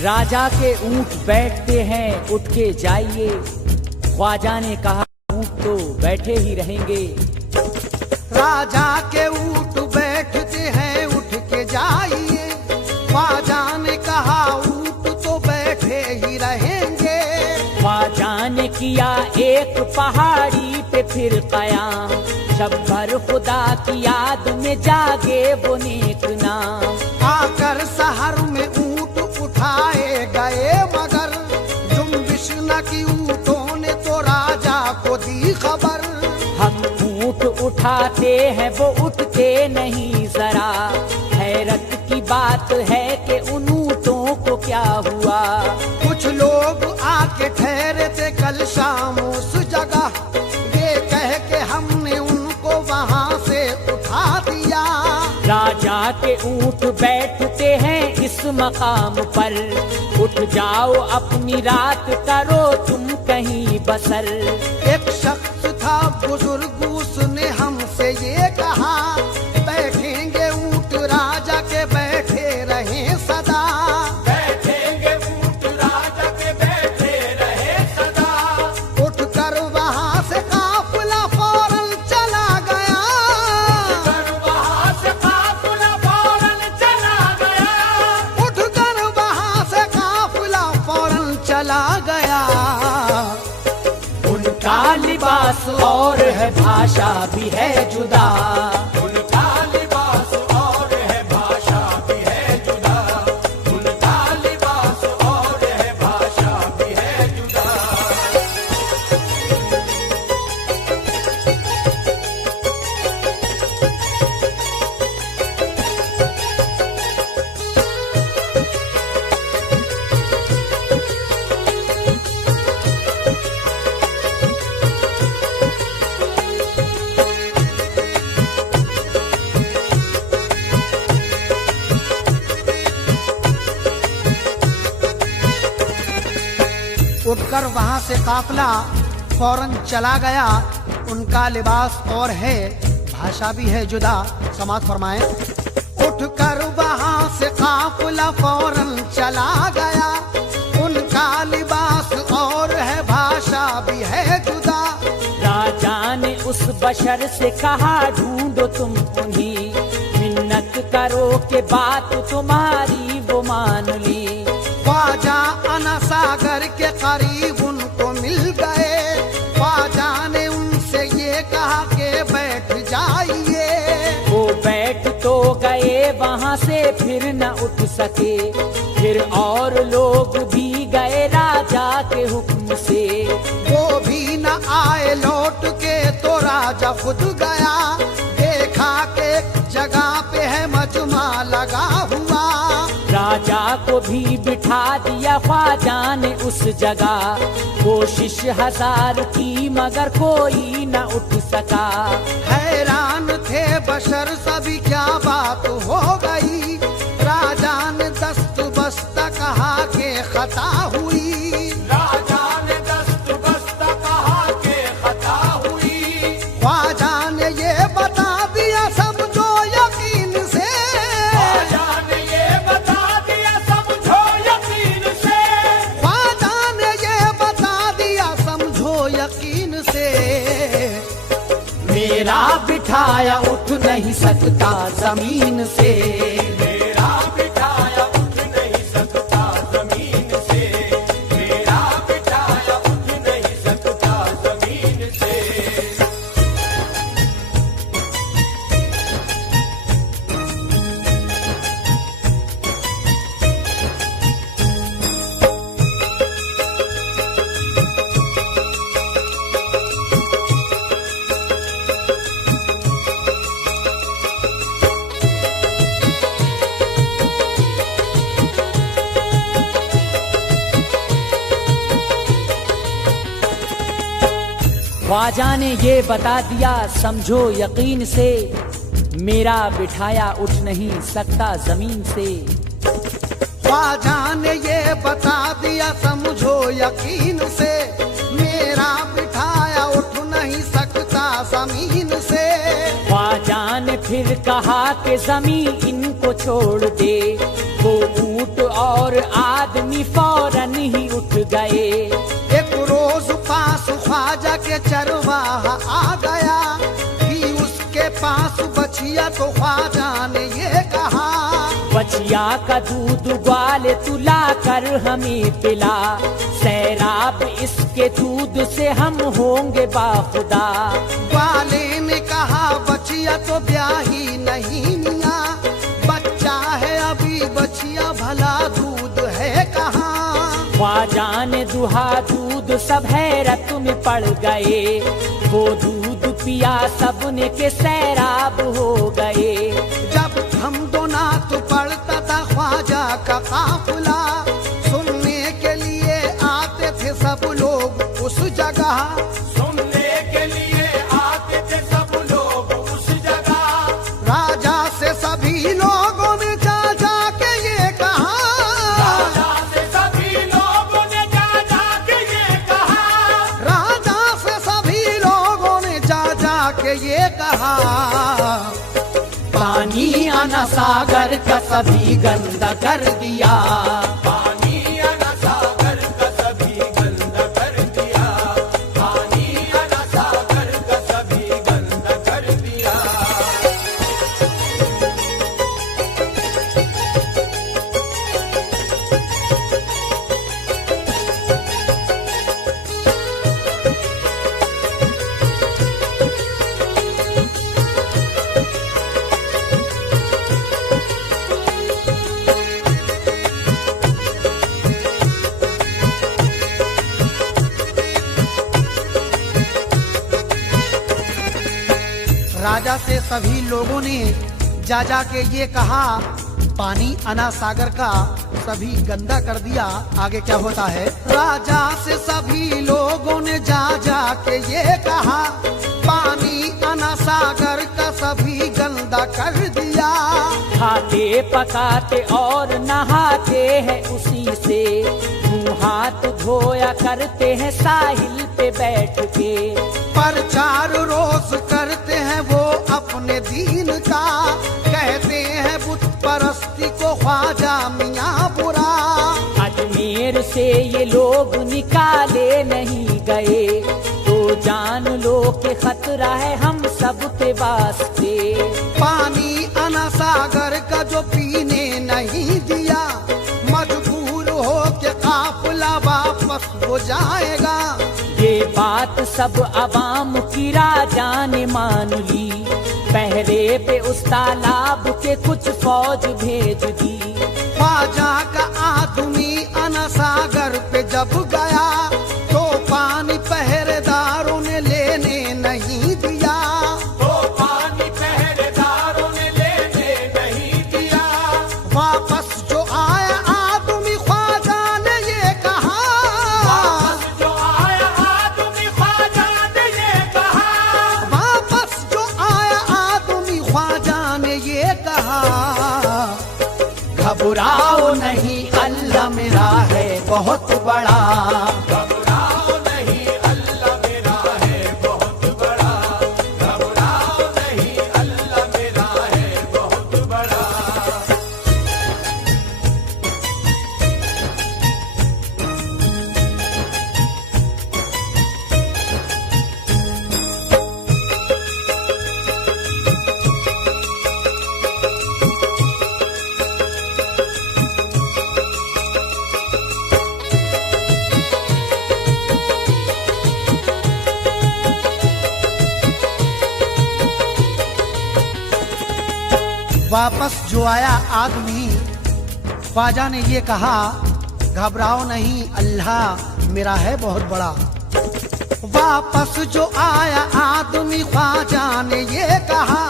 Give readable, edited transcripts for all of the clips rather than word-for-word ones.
राजा के ऊंट बैठते हैं, उठ के जाइए। ख्वाजा ने कहा ऊंट तो बैठे ही रहेंगे। राजा के ऊंट बैठते हैं, उठ के जाइए। ख्वाजा ने कहा ऊंट तो बैठे ही रहेंगे। ख्वाजा ने किया एक पहाड़ी पे फिर कयाम, शब भर खुदा की याद में जागे वो नेक नाम। आकर शहर में ऊंट उठाए गए, मगर जुम्बिश न की ऊंटों ने तो राजा को दी खबर। हम ऊंट उठाते हैं वो उठते नहीं जरा, हैरत की बात है कि उन ऊंटों को क्या हुआ। कुछ लोग आके ठहरे थे कल शाम उस जगह, ये कह के हमने उनको वहाँ से उठा दिया। राजा के ऊंट बैठते हैं इस मकाम पर, उठ जाओ अपनी रात करो तुम कहीं बसर। एक शख्स था बुजुर्ग, उसने हमसे ये कहा, बैठेंगे ऊंट राजा के बैठे रहे सदा। बैठेंगे ऊंट राजा के बैठे रहे सदा। उठकर वहाँ से काफिला फौरन चला गया। उठकर वहाँ से काफिला फौरन चला गया। उठकर वहाँ से काफिला फौरन चला गया। उनका लिबास और है भाषा भी है जुदा, उनका लिबास और है भाषा भी है जुदा। उनका लिबास और है भाषा भी है जुदा। उठकर वहाँ से काफिला फौरन चला गया। उनका लिबास और है भाषा भी है जुदा। समाज फरमाएं। उठकर वहाँ से काफिला फौरन चला गया। उनका लिबास और है भाषा भी है जुदा। राजा ने उस बशर से कहा ढूंढो तुम उन्हीं, मिन्नत करो के बात तुम्हारी वो मान ली। ख्वाजा अना सागर के करीब उनको मिल गए। ख्वाजा ने उनसे ये कहा कि बैठ जाइए। वो बैठ तो गए वहाँ से फिर न उठ सके, फिर और लोग भी गए राजा के हुक्म से। वो भी न आए लौट के तो राजा खुद गया। देखा के जगह पे है मजमा लगा हुआ। राजा को भी बिठा दिया ख्वाजा ने उस जगह, कोशिश 1000 की मगर कोई न उठ सका। हैरान थे बशर सभी क्या बात हो गई। राजा ने दस्त बस्ता कहा के खता हुई। राजा ने दस्त बस्ता कहा के खता हुई। ख्वाजा ने ये बता दिया समझो यकीन से। ख्वाजा ने ये बता दिया समझो यकीन से। ख्वाजा ने ये बता दिया समझो यकीन से। मेरा बिठाया उठ नहीं सकता जमीन से। मेरा बिठाया उठ नहीं सकता जमीन से। मेरा बिठाया उठ नहीं सकता जमीन से। ख्वाजा ने ये बता दिया समझो यकीन से, मेरा बिठाया उठ नहीं सकता जमीन से। ख्वाजा ने ये बता दिया समझो यकीन से, मेरा बिठाया उठ नहीं सकता जमीन से। ख्वाजा ने फिर कहा कि जमीन इनको छोड़ दे, वो ऊंट और आदमी फौरन ही उठ गए। एक रोज पास ख्वाजा के चरवाहा आ गया, कि उसके पास बछिया तो ख्वाजा ने ये कहा, बछिया का दूध ग्वाले तुला कर हमें पिला, सैराब इसके दूध से हम होंगे बाखुदा। ग्वाले ने कहा बछिया तो ब्याही नहीं मियां, बच्चा है अभी बछिया भला दूध है कहाँ। ख्वाजा ने दुहा दूध सब हैरत में पड़ गए, वो दूध पिया सबने के सैराब हो गए। जब हम दो नात पढ़ता था ख्वाजा का काफिला, सुनने के लिए आते थे सब लोग उस जगह, सुनने के लिए आते थे सब लोग उस जगह। राजा से सभी लोगों ने जा जा के ये कहा, राजा से सभी लोगों ने जा जा के ये कहा, राजा से सभी लोगों ने जा जा के ये कहा, पानी आना सागर का सभी गंदा कर दिया, पानी आना सागर का सभी गंदा कर दिया, पानी आना सागर का सभी गंदा कर दिया। राजा से सभी लोगों ने जा जा के ये कहा, पानी अना सागर का सभी गंदा कर दिया। आगे क्या होता है, राजा से सभी लोगों ने जा जा के ये कहा, पानी अना सागर का सभी गंदा कर दिया। खाते पकाते और नहाते हैं उसी से, मुँह हाथ धोया करते हैं साहिल पे बैठ के, प्रचार रोज करते हैं वो अपने दीन का, कहते हैं बुत परस्ती को ख्वाजा मियाँ बुरा। अजमेर से ये लोग निकाले नहीं गए, तो जान लो कि खतरा है हम सब के वास्ते। पानी अना सागर का जो पीने नहीं दिया, मजबूर हो के काफिला वापस हो जाएगा। ये बात सब अवाम की राजा ने मान ली, पहरे पे उस तालाब के कुछ फौज भेज दी। ख्वाजा का आदमी अना सागर पे जब गया, तो पानी पहरेदारों ने लेने नहीं दिया, तो पानी पहरेदारों ने लेने नहीं दिया। वापस जो आया आदमी ख्वाजा ने ये कहा, वापस जो आया आदमी ख्वाजा ने ये कहा, वापस जो आया आदमी ख्वाजा ने ये कहा, घबराओ नहीं अल्लाह मेरा है बहुत बड़ा, घबराओ नहीं अल्लाह मेरा है बहुत बड़ा, घबराओ नहीं अल्लाह मेरा है बहुत बड़ा। वापस जो आया आदमी ख्वाजा ने ये कहा, घबराओ नहीं अल्लाह मेरा है बहुत बड़ा। वापस जो आया आदमी ख्वाजा ने ये कहा,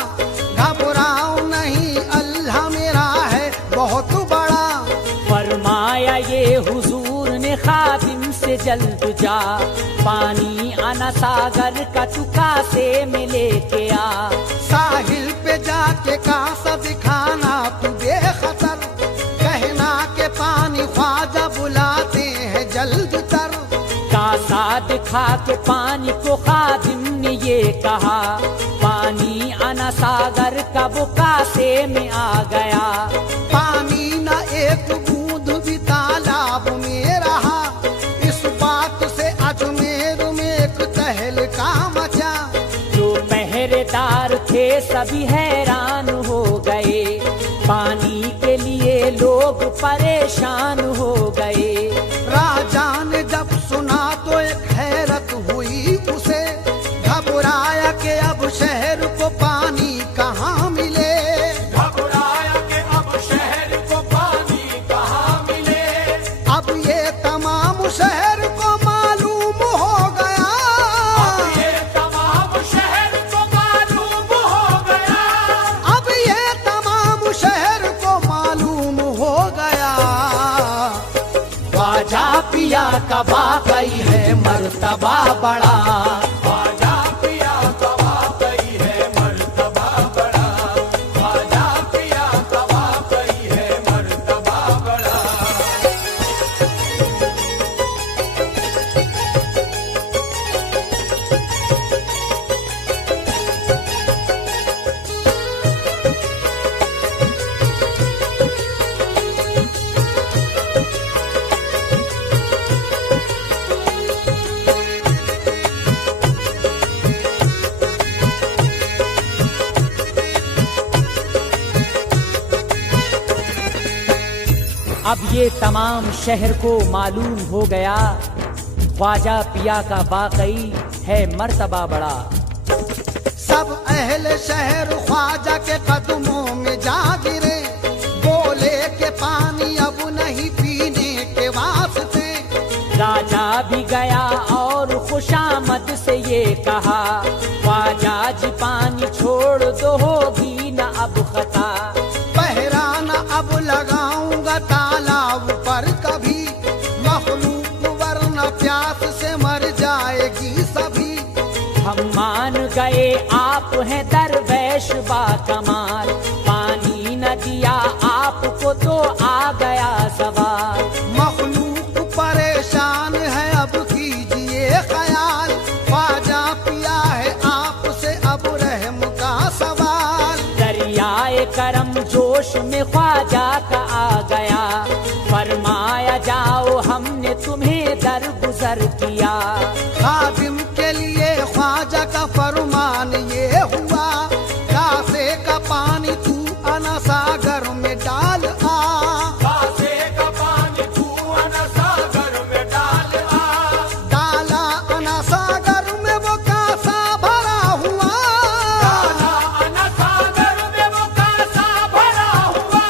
घबराओ नहीं अल्लाह मेरा है बहुत बड़ा। फरमाया ये हुजूर ने खादिम से जल्द जा, पानी आना सागर का चुका से में लेके आ। साहिल पे जाके कासा दिखाना तू बेखतर, कहना के पानी ख्वाजा बुलाते हैं जल्द तर। कासा दिखा के पानी को खादिम ने ये कहा, पानी आना सागर का वो कासे में आ गया। पानी न परेशान हो गए। राजा ने जब सुना तो एक हैरत हुई उसे, घबराया कि अब शहर को पानी कहाँ मिले। घबराया कि अब शहर को पानी कहाँ मिले। अब ये तमाम शहर को मालूम हो गया। अब ये तमाम शहर को मालूम हो गया। अब ये तमाम शहर को मालूम हो गया। ख्वाजा पिया का वाकई है मर्तबा बड़ा। ख्वाजा पिया का वाकई है मर्तबा बड़ा। ख्वाजा पिया का वाकई है मर्तबा बड़ा। अब ये तमाम शहर को मालूम हो गया, ख्वाजा पिया का वाकई है मर्तबा बड़ा। सब अहले शहर ख्वाजा के कदमों में जा गिरे, बोले के पानी अब नहीं पीने के वास्ते। राजा भी गया और खुशामद से ये कहा, ख्वाजा जी पानी छोड़ दो, होगी न अब खता। पहरा न अब लगाऊंगा तालाब पर कभी, मखलूक वरना प्यास से मर जाएगी सभी। हम मान गए आप हैं दरवेश बा कमाल, पानी न दिया आपको तो आ गया सवाल। मखलूक परेशान है अब कीजिए ख्याल, ख्वाजा पिया है आपसे अब रहम का सवाल। दरियाए करम जोश में ख्वाजा का आ गया, फरमाया जाओ हमने तुम्हें दरगुजर किया। खादिम के लिए ख्वाजा का फरमान ये हुआ, कासे का पानी तू अना सागर में डाल आ। कासे का पानी तू अना सागर में डाल आ। डाला अना सागर में वो कासा भरा हुआ। डाला अना सागर में वो कासा भरा हुआ।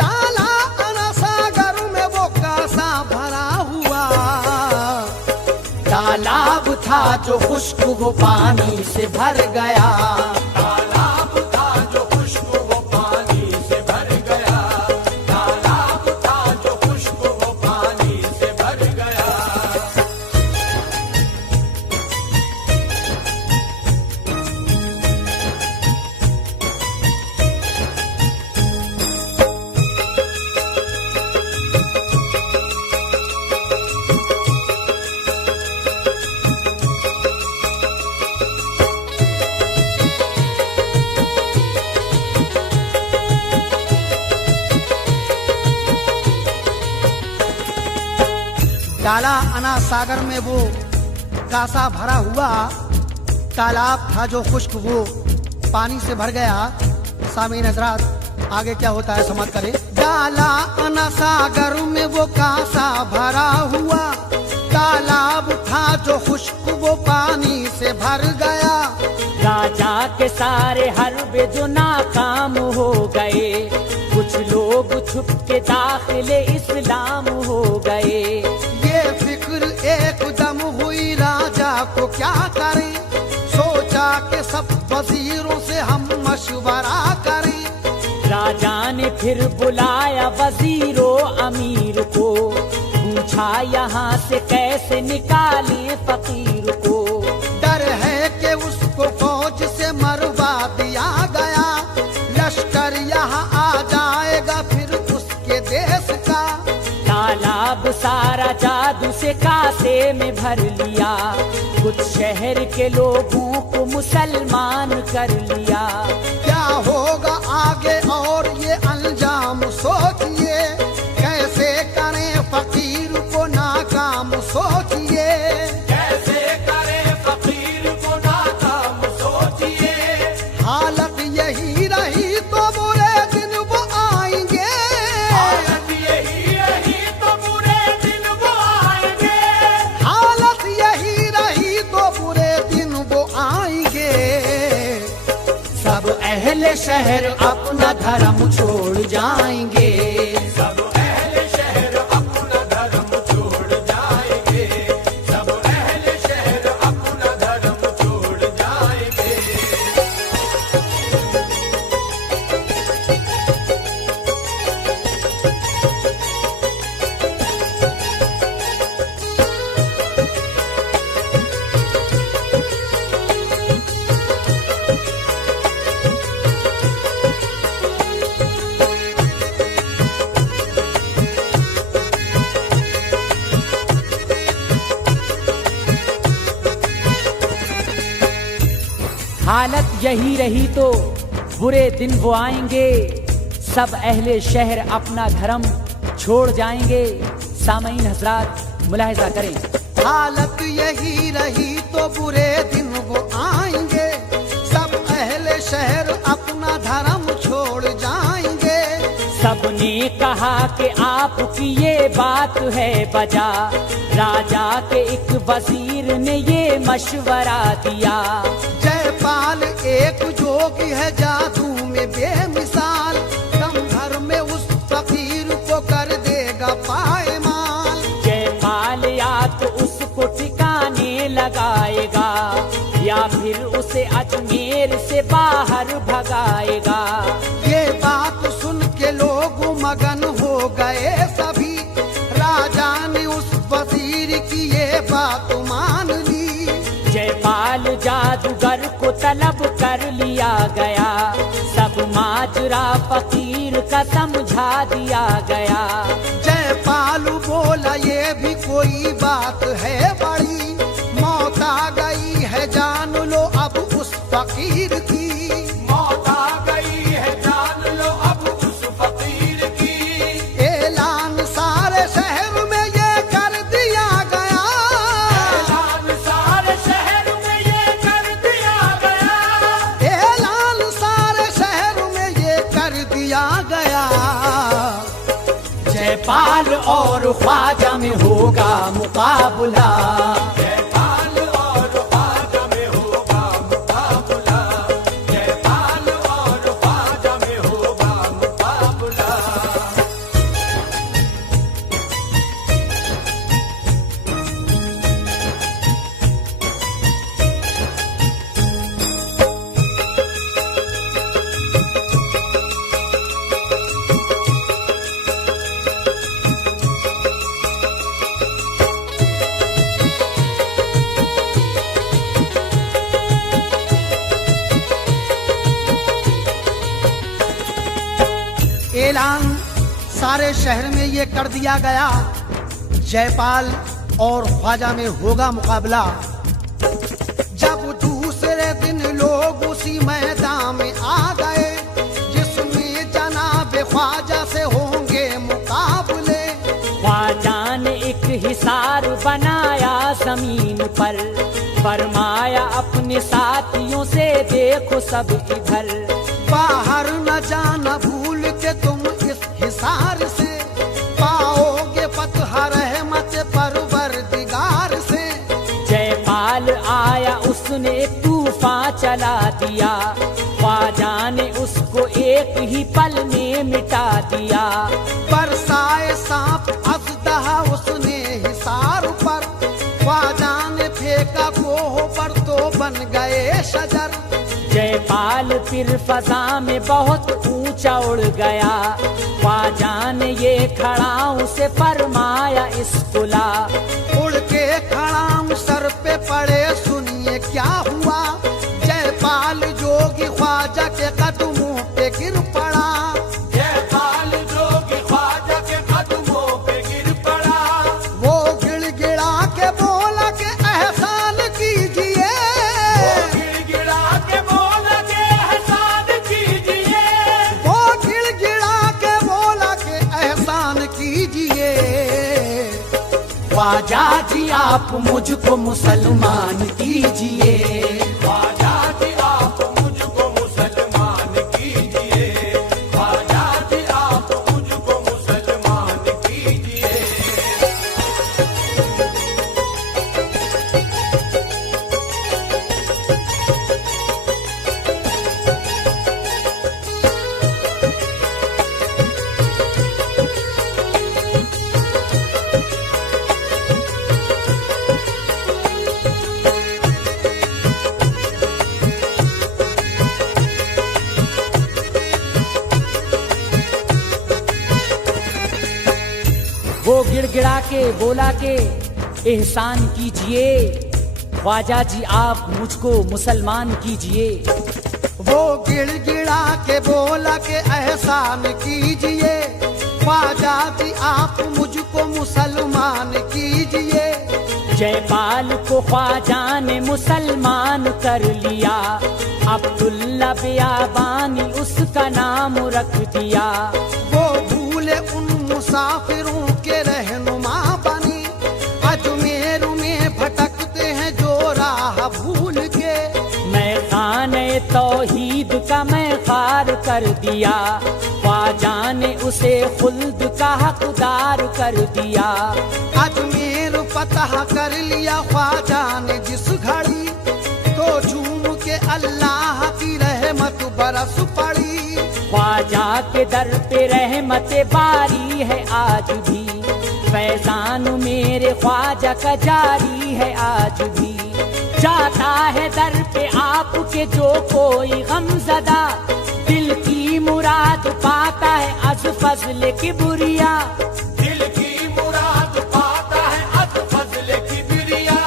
डाला अना सागर में वो कासा भरा हुआ। तालाब था जो खुश्क वो पानी से भर गया। तालाब था जो खुश्क वो पानी से भर गया। तालाब था जो खुश्क वो पानी से भर गया। डाला अना सागर में वो कासा भरा हुआ। तालाब था जो खुश्क वो पानी से भर गया। सामीन हजरात आगे क्या होता है समाप्त करें। डाला अना सागर में वो कासा भरा हुआ। तालाब था जो खुश्क वो पानी से भर गया। राजा के सारे हरबे जो नाकाम हो गए, कुछ लोग छुप के दाखिले इस्लाम हो गए। ये फिक्र एकदम हुई राजा को क्या करें, सोचा कि सब वजीरों से हम मशवरा करें। राजा ने फिर बुलाया वजीरों अमीर को, पूछा यहाँ से कैसे निकाले फकीर को। डर है कि उसको फौज से मरवा दिया गया, लश्कर यहाँ आ जाएगा फिर उसके देश का। तालाब सारा जादू से कासे में भर लिया, कुछ शहर के लोगों को मुसलमान कर लिया। क्या होगा आगे और ये अंजाम सोचिए, कैसे करें फकीर को नाकाम सोचिए। कैसे करे फकीर को नाकाम सोचिए। हालत यही रही तो बुरे दिन वो आएंगे। हालत यही शहर अपना धर्म छोड़ जाएंगे। सब अहले शहर अपना धर्म छोड़ जाएंगे। सब अहले शहर अपना धर्म छोड़ जाएंगे। हालत यही रही तो बुरे दिन वो आएंगे, सब अहले शहर अपना धर्म छोड़ जाएंगे। सामईन हजरात मुलाहिजा करें, हालत यही रही तो बुरे दिन वो आएंगे, सब अहले शहर अपना धर्म छोड़ जाएंगे। सबने कहा कि आपकी ये बात है बजा, राजा के एक वजीर ने ये मशवरा दिया। जयपाल एक जोगी है जादू में बेमिसाल, कम घर में उस फकीर को कर देगा पायमाल। जयपाल या तो उसको ठिकाने लगाएगा या फिर उसे अजमेर से बाहर भगाएगा। ये बात सुन के लोग मगन हो गए सभी, राजा ने उस वजीर की ये बात मान ली। जयपाल जादूगर को तलब कर लिया गया, सब माजरा फकीर का समझा दिया गया। जयपाल बोला ये भी कोई बात है बड़ी, मौत आ गई है जान लो अब उस फकीर की। मौत आ गई है जान लो अब उस फकीर की। ऐलान सारे शहर में ये कर दिया गया, ऐलान सारे शहर में ये कर दिया गया। ऐलान सारे शहर में ये कर दिया गया। जयपाल और ख्वाजा में होगा मुकाबला, जयपाल और ख्वाजा में होगा मुकाबला। जयपाल और ख्वाजा में होगा मुकाबला। ऐलान सारे शहर में ये कर दिया गया, जयपाल और ख्वाजा में होगा मुकाबला। जब दूसरे दिन लोग उसी मैदान में आ गए, जिसमें जनाब ख्वाजा से होंगे मुकाबले। ख्वाजा ने एक हिसार बनाया जमीन पर, फरमाया अपने साथियों से देखो सब इधर। बाहर न जाना भूल के तुम इस हिसार से, पाओगे फतह रहमत परवरदिगार से। जयपाल आया उसने तूफान चला दिया, ख्वाजा ने उसको एक ही पल में मिटा दिया। बरसाए सांप अजदहा उसने हिसार पर, ख्वाजा ने फेंका कोह पर तो बन गए शजर। जयपाल फिर फजा में बहुत ऊंचा उड़ गया, ख्वाजा ने ये खड़ाऊ से फरमाया इसकुला। उड़ के खड़ाऊ सर पे पड़े सुनिए क्या हुआ, जयपाल जोगी ख्वाजा के कदमों पे गिर पड़ा। जयपाल जोगी ख्वाजा के कदमों पे गिर पड़ा। वो गिड़गिड़ा के बोला के एहसान कीजिए, गिड़गिड़ा के बोला के एहसान कीजिए। वो गिड़गिड़ा के बोला के एहसान कीजिए। ख्वाजा जी आप मुझको मुसलमान कीजिए, ख्वाजा जी आप मुझको मुसलमान कीजिए। ख्वाजा जी आप मुझको मुसलमान कीजिए। वो गिड़गिड़ा के बोला के एहसान कीजिए, ख्वाजा जी आप मुझको मुसलमान कीजिए। वो गिड़गिड़ा के बोला के एहसान कीजिए, ख्वाजा जी आप मुझको मुसलमान कीजिए। जयपाल को ख्वाजा ने मुसलमान कर लिया, अब्दुल्ला बियाबानी उसका नाम रख दिया। वो भूले उन मुसाफिरों के रहनुमा बनी, अजमेर में भटकते हैं जो राह भूल के। मैं खाने तौहीद का मैं खार कर दिया, ख्वाजा ने उसे खुल्द का हकदार कर दिया। अजमेर फतह कर लिया ख्वाजा ने जिस घड़ी, तो झूम के अल्लाह की रहमत बरस पड़ी। ख्वाजा के दर पे रहमत बारी है आज भी, फैजान मेरे ख्वाजा का जारी है आज भी। जाता है दर पे आपके जो कोई गमज़दा, दिल की मुराद पाता है अज फज़ल किबरिया। दिल की मुराद पाता है अज फज़ल किबरिया।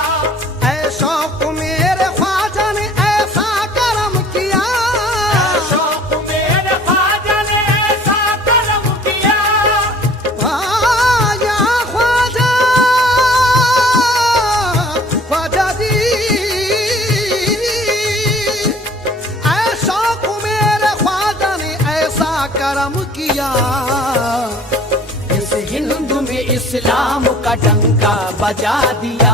ऐ शौक मेरे ख्वाजा ने ऐसा करम किया, ऐ शौक मेरे ख्वाजा ने ऐसा करम किया। या ख्वाजा, ख्वाजा जी, ऐ शौक मेरे ख्वाजा ने ऐसा करम किया, इस हिंद में इस्लाम का डंका बजा दिया।